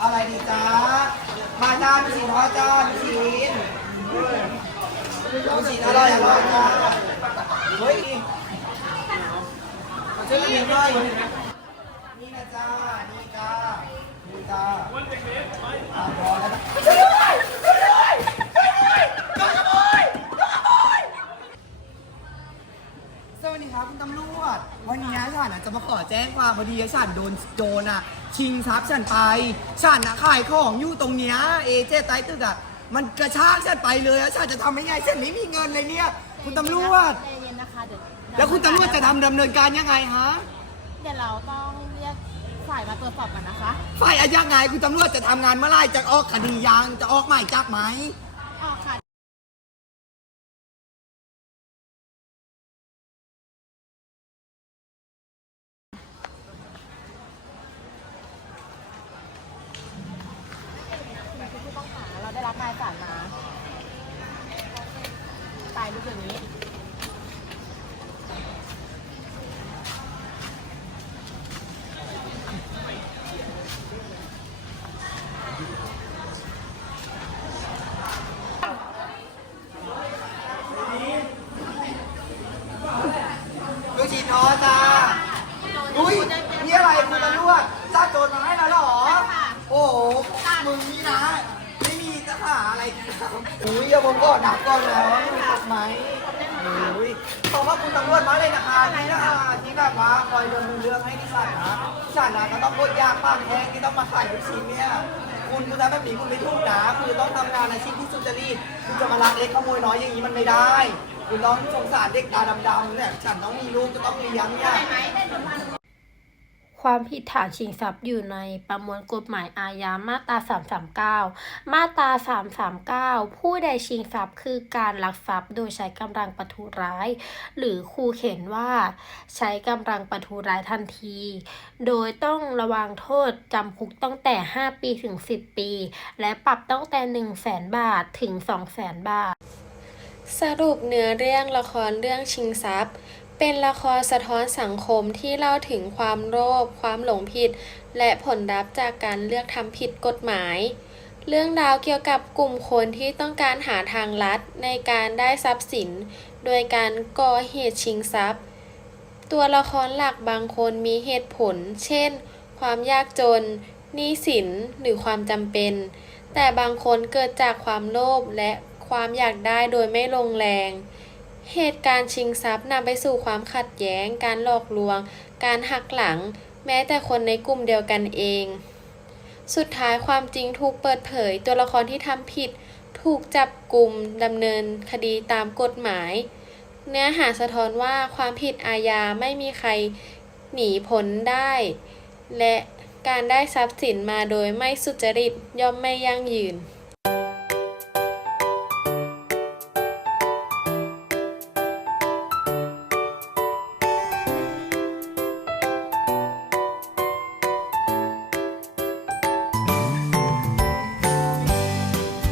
อะไรดีจ้ามาจ้าพี่ชินทอดจ้าพี่ชินพี่ชินอร่อยอร่อยจ้าเฮ้ยมาช่วยกันยหน่อยนี่นะจ้านี่จ้านี่จ้าอะพอแล้ว สวัสดีครับคุณตำรวจ วันนี้ฉันอะจะมาขอแจ้งความพอดีว่าฉันโดนโจรอะชิงทรัพย์ฉันไป ฉันอะขายของอยู่ตรงเนี้ยเอเจใต้ตึกอะมันกระชากฉันไปเลยแล้วฉันจะทำยังไงฉันไม่มีเงินเลยเนี่ย คุณตำรวจ ใจเย็นนะคะเดี๋ยวแล้วคุณตำรวจจะทำดำเนินการยังไงฮะเดี๋ยวเราต้องเรียกฝ่ายมาตรวจสอบกันนะคะ ฝ่ายอะยังไงคุณตำรวจจะทำงานเมื่อไหรจะออกคดียังจะออกหมายจับไหมายดูอย่างนี้ ลูกชิ้นทอดจ้าอุ้ยนี่อะไรคุณตำรวจจ้าโจรมาให้แล้วเหรอ โอ้โหมึงนี่ อะไรกันอุ้ยเดี๋ยวผมก็นับก่อนแล้วว่ามึงตกไหมอุ้ยขอบพระคุณตำรวจมากเลยนะคะที่นะคะที่แบบว่าคอยดำเนินเรื่องให้ดิฉันนะฉันนะก็ต้องกดยากปากแห้งที่ต้องมาขายลูกชิ้นเนี่ยคุณคุณทำแบบนี้คุณไม่ถูกนะคุณจะต้องทำงานอาชีพที่สุจริตคุณจะมาลักเล็กขโมยน้อยอย่างนี้มันไม่ได้คุณต้องสงสารเด็กตาดำๆเนี่ยฉันต้องมีลูกจะต้องเลี้ยงเนี่ย ความผิดฐานชิงทรัพย์อยู่ในประมวลกฎหมายอาญามาตรา 339 มาตรา 339 ผู้ใดชิงทรัพย์คือการลักทรัพย์โดยใช้กำลังประทุร้าย หรือขู่เข็นว่า ใช้กำลังประทุร้ายทันที โดยต้องระวังโทษจำคุกตั้งแต่ 5 ปีถึง 10 ปี และปรับตั้งแต่ 1 0 0 0 0แบาทถึง 2 0 0 0 0 0 บาท สรุปเนื้อเรื่องละครเรื่องชิงทรัพย์ เป็นละครสะท้อนสังคมที่เล่าถึงความโลภความหลงผิด และผลลัพธ์จากการเลือกทำผิดกฎหมาย เรื่องราวเกี่ยวกับกลุ่มคนที่ต้องการหาทางลัดในการได้ทรัพย์สิน โดยการก่อเหตุชิงทรัพย์ ตัวละครหลักบางคนมีเหตุผล เช่น ความยากจนหนี้สินหรือความจำเป็น แต่บางคนเกิดจากความโลภและความอยากได้โดยไม่ลงแรง เหตุการณ์ชิงทรัพย์นำไปสู่ความขัดแย้ง การหลอกลวง การหักหลัง แม้แต่คนในกลุ่มเดียวกันเอง สุดท้ายความจริงถูกเปิดเผย ตัวละครที่ทำผิด ถูกจับกลุ่มดำเนินคดีตามกฎหมาย เนื้อหาสะท้อนว่าความผิดอาญาไม่มีใครหนีพ้นได้ และการได้ทรัพย์สินมาโดยไม่สุจริตย่อมไม่ยั่งยืน